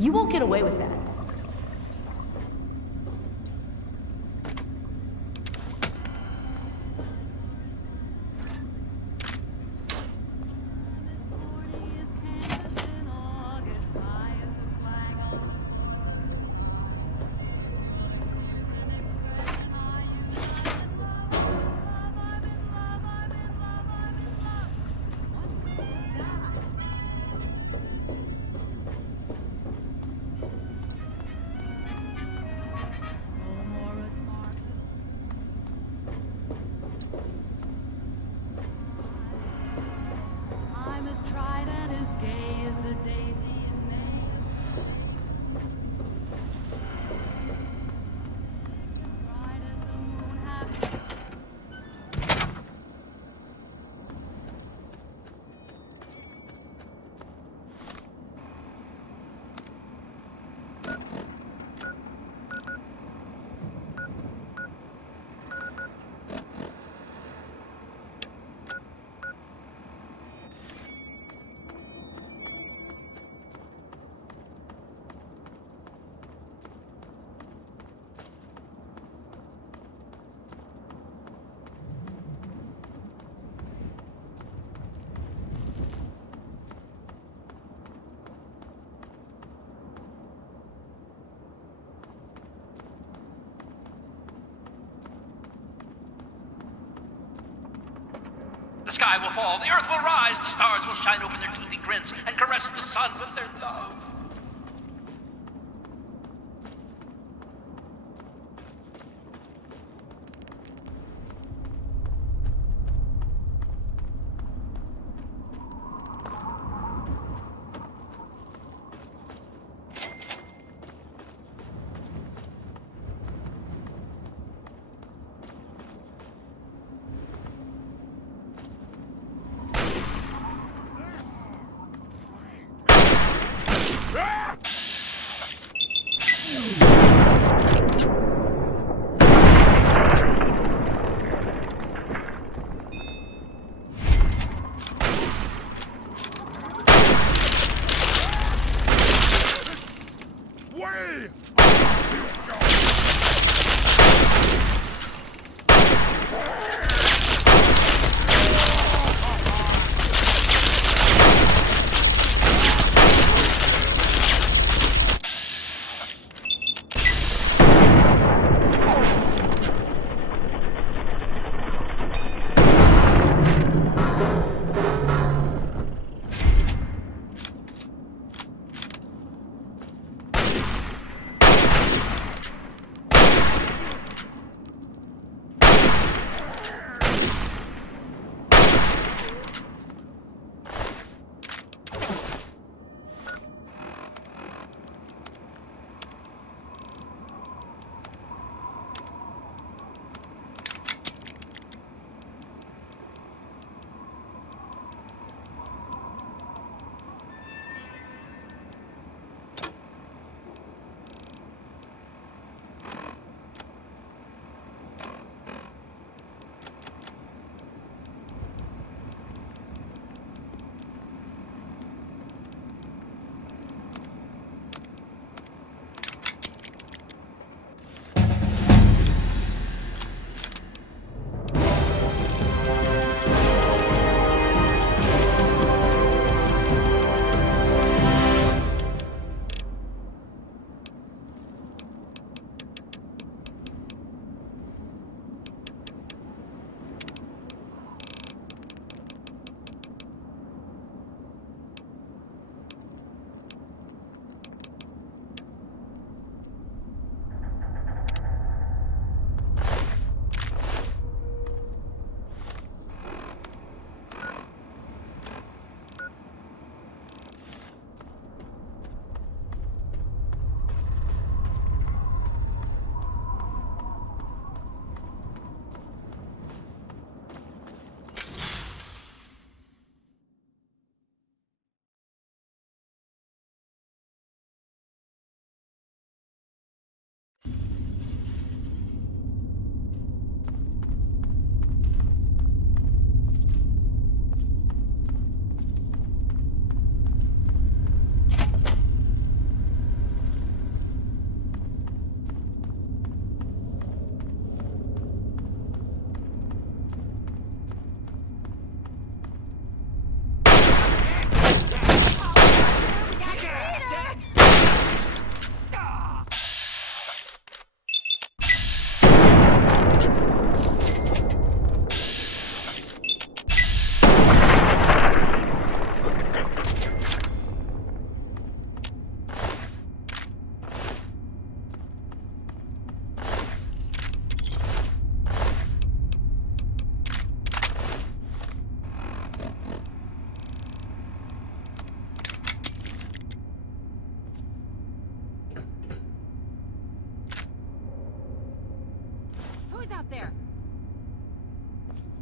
You won't get away with that. The sky will fall, the earth will rise, the stars will shine open their toothy grins and caress the sun with their love.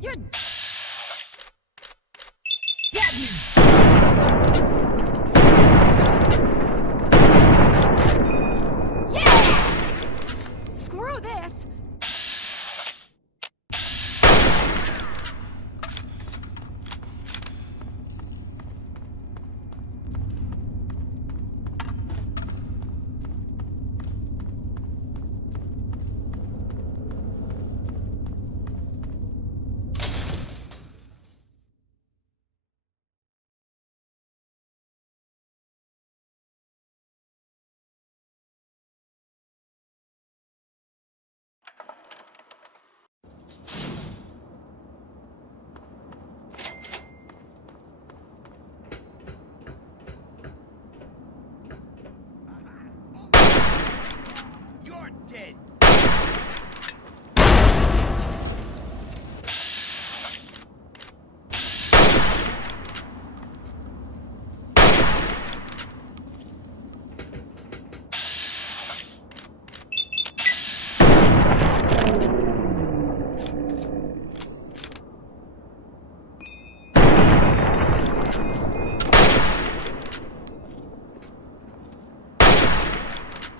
You're dead. Yeah! Screw this. You're dead.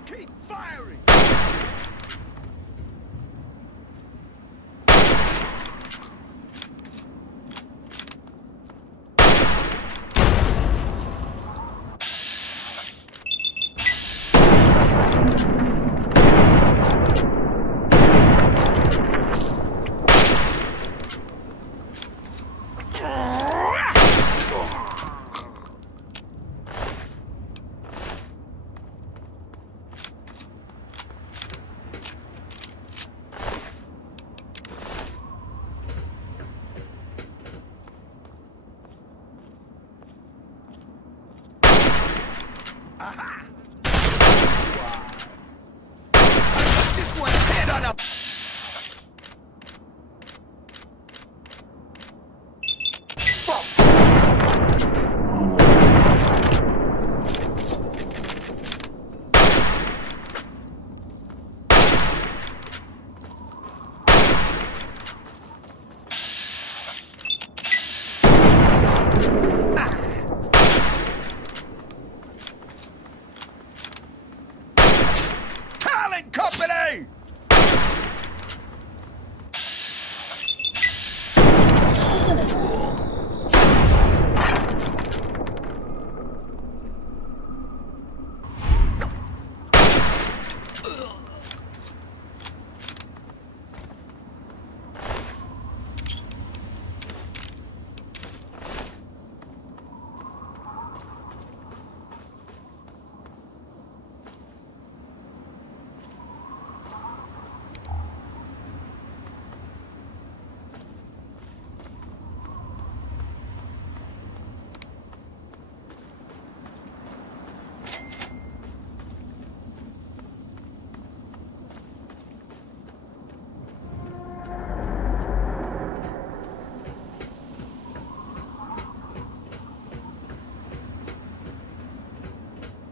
Keep firing! Aha! I put this one's head on a... Company!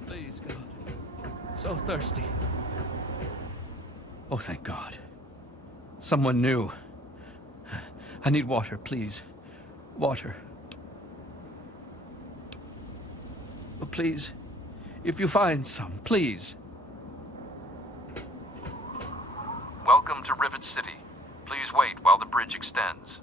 Please, God. So thirsty. Oh, thank God. Someone new. I need water, please. Water. Oh, please. If you find some, please. Welcome to Rivet City. Please wait while the bridge extends.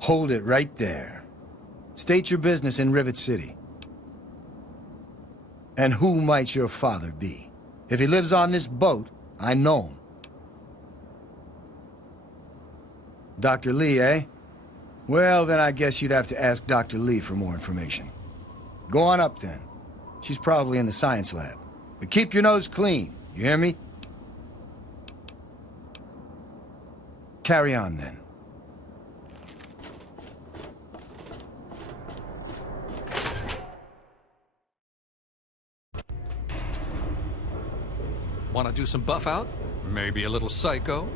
Hold it right there. State your business in Rivet City. And who might your father be? If he lives on this boat, I know him. Dr. Lee, eh? Well, then I guess you'd have to ask Dr. Lee for more information. Go on up, then. She's probably in the science lab. But keep your nose clean, you hear me? Carry on, then. Want to do some buff out? Maybe a little psycho?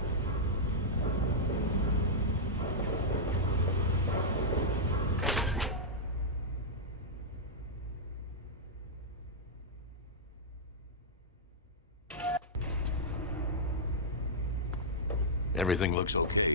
Everything looks okay.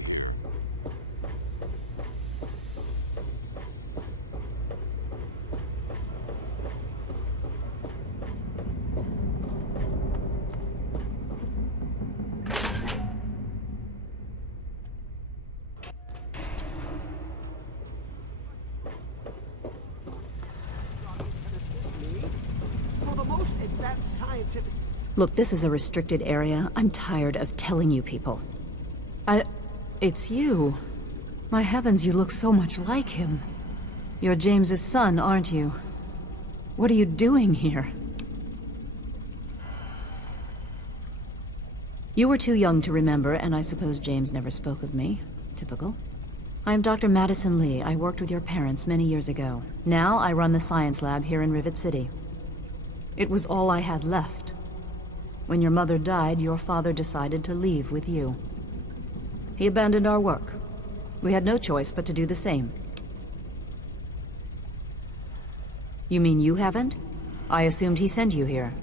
Look, this is a restricted area. I'm tired of telling you people. It's you. My heavens, you look so much like him. You're James's son, aren't you? What are you doing here? You were too young to remember, and I suppose James never spoke of me. Typical. I am Dr. Madison Lee. I worked with your parents many years ago. Now I run the science lab here in Rivet City. It was all I had left. When your mother died, your father decided to leave with you. He abandoned our work. We had no choice but to do the same. You mean you haven't? I assumed he sent you here.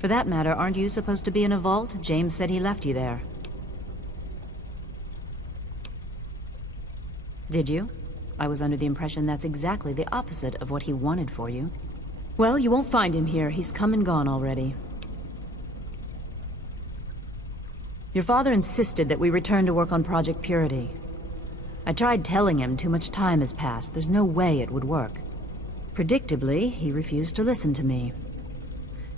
For that matter, aren't you supposed to be in a vault? James said he left you there. Did you? I was under the impression that's exactly the opposite of what he wanted for you. Well, you won't find him here. He's come and gone already. Your father insisted that we return to work on Project Purity. I tried telling him too much time has passed. There's no way it would work. Predictably, he refused to listen to me.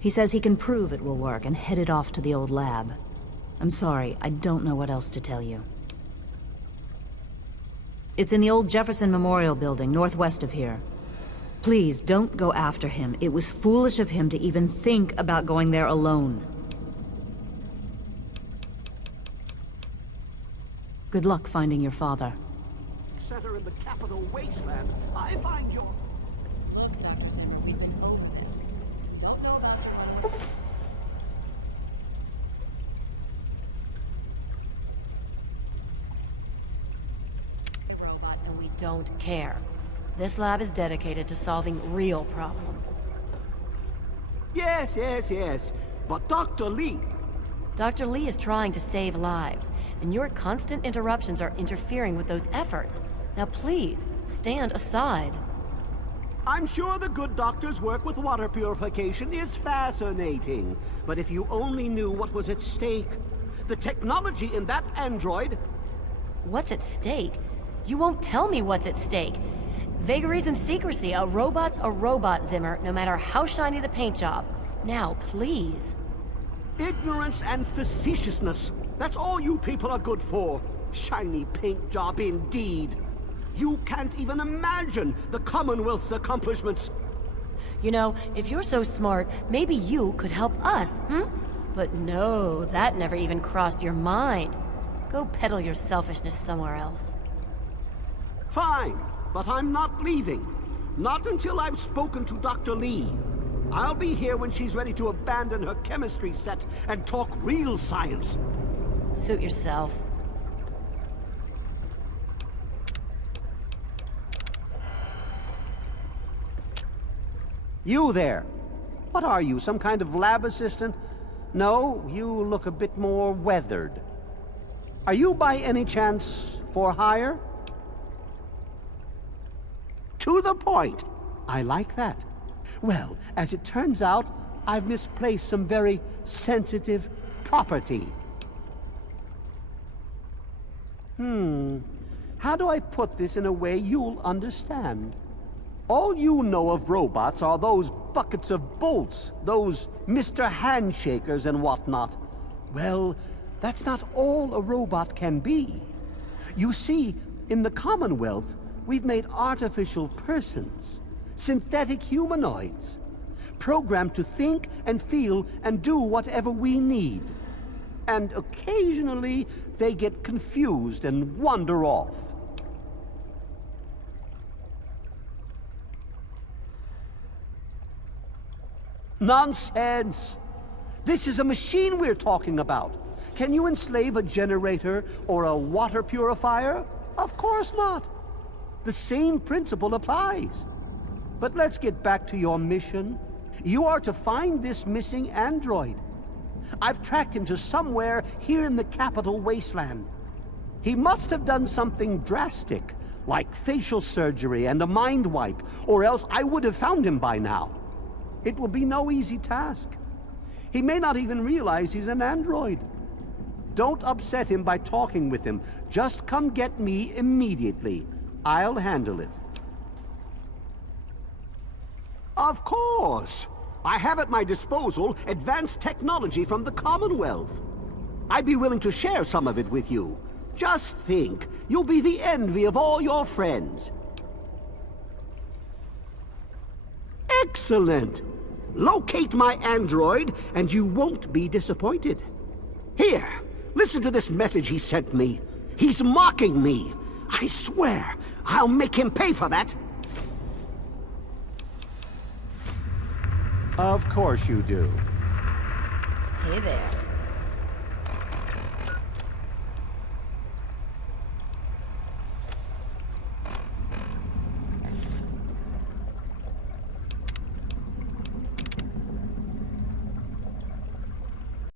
He says he can prove it will work and headed off to the old lab. I'm sorry, I don't know what else to tell you. It's in the old Jefferson Memorial Building, northwest of here. Please, don't go after him. It was foolish of him to even think about going there alone. Good luck finding your father. Center in the capital wasteland. I find your... Look, Dr. Zimmer, we've been over this. We don't know about your... robot, and we don't care. This lab is dedicated to solving real problems. Yes, yes, yes. But Dr. Lee... Dr. Lee is trying to save lives, and your constant interruptions are interfering with those efforts. Now please, stand aside. I'm sure the good doctor's work with water purification is fascinating. But if you only knew what was at stake. The technology in that android... What's at stake? You won't tell me what's at stake. Vagaries and secrecy. A robot's a robot, Zimmer, no matter how shiny the paint job. Now, please. Ignorance and facetiousness. That's all you people are good for. Shiny paint job indeed. You can't even imagine the Commonwealth's accomplishments. You know, if you're so smart, maybe you could help us, But no, that never even crossed your mind. Go peddle your selfishness somewhere else. Fine, but I'm not leaving. Not until I've spoken to Dr. Lee. I'll be here when she's ready to abandon her chemistry set and talk real science. Suit yourself. You there. What are you, some kind of lab assistant? No, you look a bit more weathered. Are you by any chance for hire? To the point. I like that. Well, as it turns out, I've misplaced some very sensitive property. How do I put this in a way you'll understand? All you know of robots are those buckets of bolts, those Mr. Handshakers and whatnot. Well, that's not all a robot can be. You see, in the Commonwealth, we've made artificial persons, synthetic humanoids, programmed to think and feel and do whatever we need. And occasionally, they get confused and wander off. Nonsense! This is a machine we're talking about. Can you enslave a generator or a water purifier? Of course not. The same principle applies. But let's get back to your mission. You are to find this missing android. I've tracked him to somewhere here in the capital wasteland. He must have done something drastic, like facial surgery and a mind wipe, or else I would have found him by now. It will be no easy task. He may not even realize he's an android. Don't upset him by talking with him. Just come get me immediately. I'll handle it. Of course! I have at my disposal advanced technology from the Commonwealth. I'd be willing to share some of it with you. Just think, you'll be the envy of all your friends. Excellent! Locate my android, and you won't be disappointed. Here, listen to this message he sent me. He's mocking me. I swear, I'll make him pay for that. Of course you do. Hey there.